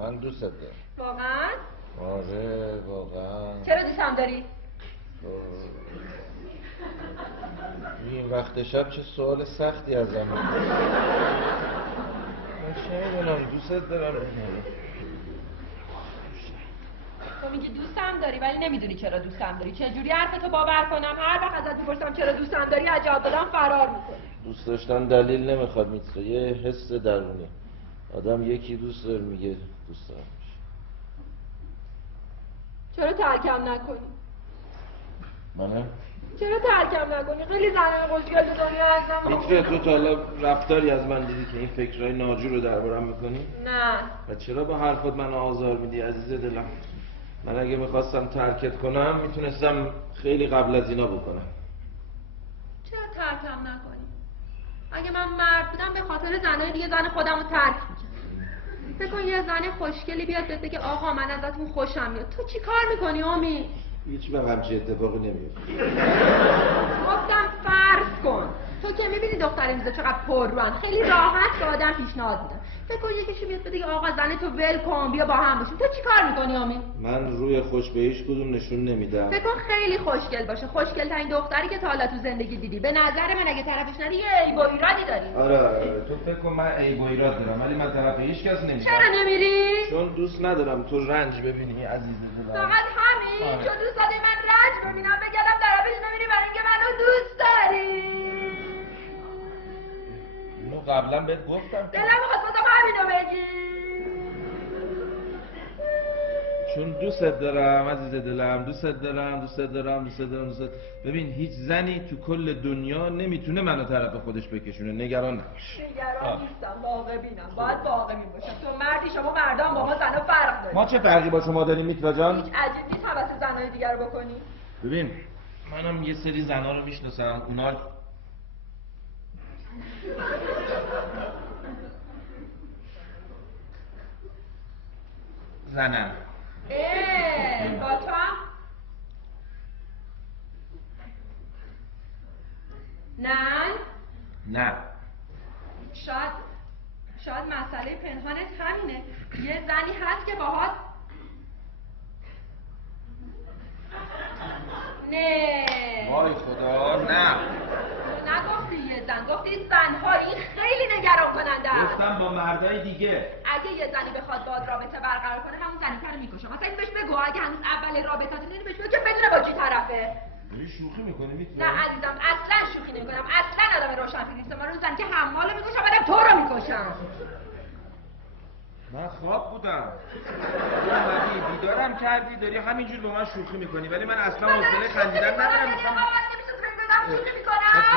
من دوست دارم. واقعا؟ آره واقعا. چرا دوستم داری؟ این وقت شب چه سوال سختی ازم می‌کنی؟ من چه میدونم دوست دارم. تو میگی دوستم داری ولی نمیدونی چرا دوستم داری. چجوری حرفتو باور کنم؟ هر وقت ازت میپرسم چرا دوستم داری از جواب دادن فرار میکنی. دوست داشتن دلیل نمیخواد میتره، یه حس درونی. آدم یکی دوست داره میگه دوست دارم. چرا ترکم نکنی؟ منم؟ چرا ترکم نکنی؟ خیلی زنای خوشگل تو دنیا هستم. میتره تو تا حالا رفتاری از من دیدی که این فکرهای ناجور رو دربارم میکنی؟ نه. و چرا با حرفات منو آزار میدی عزیز دلم؟ من اگه میخواستم ترکت کنم میتونستم خیلی قبل از اینا بکنم. چرا ترکم نکنی؟ اگه من مرد بودم به خاطر زنای دیگه زن خودم رو ترک میکردم. فکر کن یه زن خوشگلی بیاد بهت بگه آقا من ازتون خوشم میاد، تو چی کار میکنی امید؟ هیچ وقت همچین اتفاقی نمیفته. گفتم فرض کن تو که میبینی دختر اینجا چقدر پرروان، خیلی راحت به آدم پیشنهاد میدن. فکر کن یکیشو بیاد بگه آقا زن تو ول کن بیا با هم باشیم، تو چی کار میکنی امید؟ من روی خوش به هیچ کدوم نشون نمیدم. فکر کن خیلی خوشگل باشه، خوشگل ترین دختری که تا حالا تو زندگی دیدی. به نظر من اگه طرفش ندی یه عیب و ایرادی داری. آره تو فکر کن من عیب و ایراد دارم ولی من طرف هیچ کس نمیشم. چرا نمیری؟ چون دوست ندارم تو رنج ببینی عزیز دلم. فقط همین؟ آره. چون دوست داری من رنج ببینم بگم طرفش نمیری برای اینکه منو دوست داری. اینو قبلا بهت گفتم. دلم میخواست بازم همینو بگی. چون دوستت دارم عزیز دلم، دوستت دارم. ببین هیچ زنی تو کل دنیا نمیتونه منو طرف خودش بکشونه، نگران نباش. نگران نیستم، واقع بینم، باید واقع بین باشم. تو مردی، شما مردان با ما زنا فرق داریم. ما چه فرقی با شما داریم میترا جان؟ هیچ عجیب نیست حوس زنای دیگر رو بکنی. ببین منم یه سری زنا رو میشناسم، اونا زنن. با تو هم؟ نه شاید مسئله پنهانت همینه. یه زنی هست که باهات نه وای خدا نه. نگفتی یه زن، گفتی زنهایی. خیلی نگران کننده است. گفتم با مردای دیگه. اگه یه زنی بخواد باهات رابطه برقرار کنه همون زنی رو میکشه. مثلا بهش بگو اگه هنوز اول رابطه نیست بهش بگو که بدونه با چی طرفه. داری شوخی میکنی میتونی؟ نه عزیزم اصلا شوخی نمیکنم، اصلا آدم روشنفکر نیستم. من رو زنی که حمالو میکشم بعدم تو رو میکشم. من خواب بودم. اومدی بیدارم کردی داری همینجور با من شوخی میکنی ولی من اصلا حوصله خندیدن ندارم. میخوام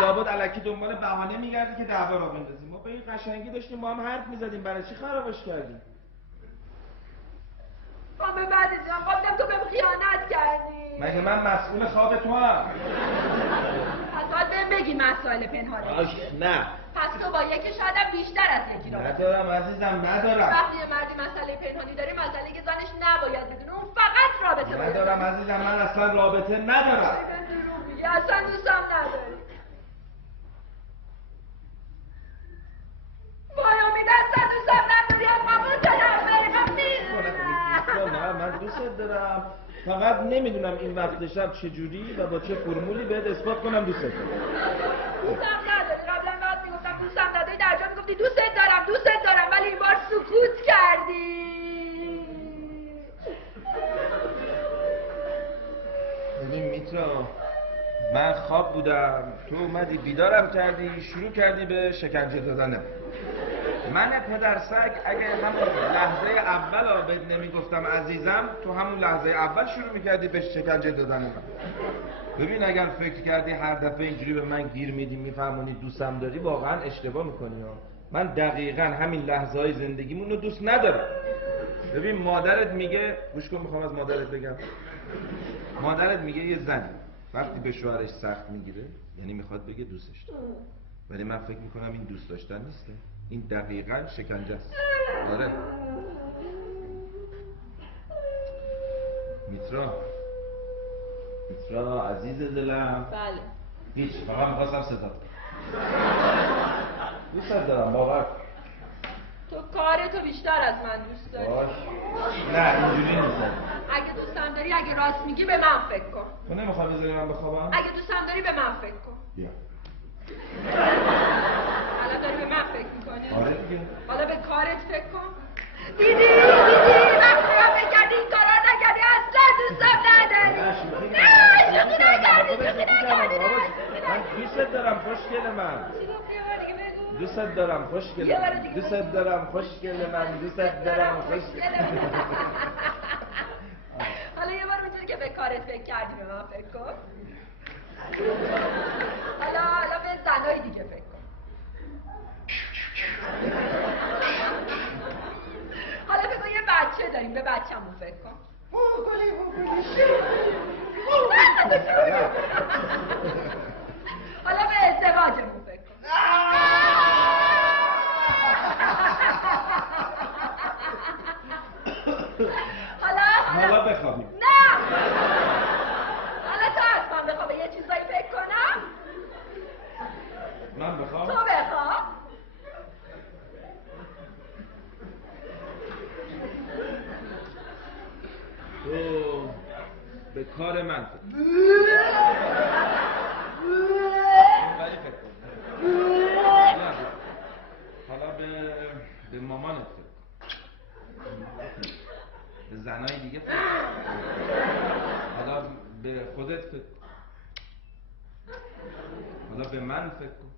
لابد الکی دنبال بهانه میگردی که دعوا را بندازیم. ما به این قشنگی داشتیم با هم حرف میزدیم، برای چی خرابش کردیم؟ به بعدی جان گفتم تو بهم خیانت کردی. مگه من مسئول خواب تو هم؟ پس باید بهم بگی مسائل پنهانی. نه پس تو با یکی شاید بیشتر از یکی رابطه. ندارم عزیزم ندارم. وقتی یه مردی مسئله پنهانی داره مسئله که زنش نباید بدونه، اون فقط رابطه باید. ندارم عزیزم، من اصلا رابطه ندارم. دروغ میگی، اصلا دوستم نداری. وای امید اصلا دوستم نداری، اما متنفرم نیست. نه من دوست دارم، فقط نمیدونم این وقت شب چجوری و با چه فرمولی بهت اثبات کنم دوست دارم. دوستم نداری. قبلا باید میگفتم دوستم نداری، در جا میگفتی دوستت دارم ولی این بار سکوت کردی. ببین میترا من خواب بودم، تو اومدی بیدارم کردی، شروع کردی به شکنجه دادنم. من پدرسگ اگه همون لحظه اول بهت نمیگفتم عزیزم، تو همون لحظه اول شروع میکردی به شکنجه دادن من. ببین اگر فکر کردی هر دفعه اینجوری به من گیر میدی میفهمونی دوستم داری، واقعا اشتباه میکنی ها. من دقیقاً همین لحظه های زندگیمون رو دوست ندارم. ببین مادرت میگه، گوش کن میخوام از مادرت بگم. مادرت میگه یه زنی وقتی به شوهرش سخت میگیره یعنی میخواد بگه دوستش داره، ولی من فکر میکنم این دوست داشتن نیسته، این دقیقاً شکنجه است. آره میترا عزیز دلم. بله هیچ، فقط میخواستم صدا دوست دارم باور. تو کارتو بیشتر از من دوست داری. باش راست میگی به من فکر کن. تو نمیخوای بذاری من بخوابم؟ اگه دوستم داری به من فکر کن. بیا. حالا داری به من فکر میکنی؟ آره دیگه. حالا به کارت فکر کن. دیدی وقتی هم بگردی این کارا نکردی اصلا دوستم نداری. نه شوخی نکردی. من دوستت دارم خوشگل من. دوستت دارم خوشگل من. دوستت دارم خوشگل من. دوستت دارم خوشگل من. حالا یه بار میتونی که به کارت فکر کردی به من فکر کن. حالا به زنای دیگه فکر کن. حالا بگو یه بچه داریم به بچه‌مون فکر کن. حالا به ازدواجمون فکر کن. حالا بخوابیم. نه حالا تو حتما بخواب یه چیزایی فکر کنم. من بخواب؟ تو بخواب. تو به کار من فکر کن. ولی فکر کن. حالا به مامانت فکر کن. به زنای دیگه فکر کن. حالا به خودت فکر کن. حالا به من فکر کن.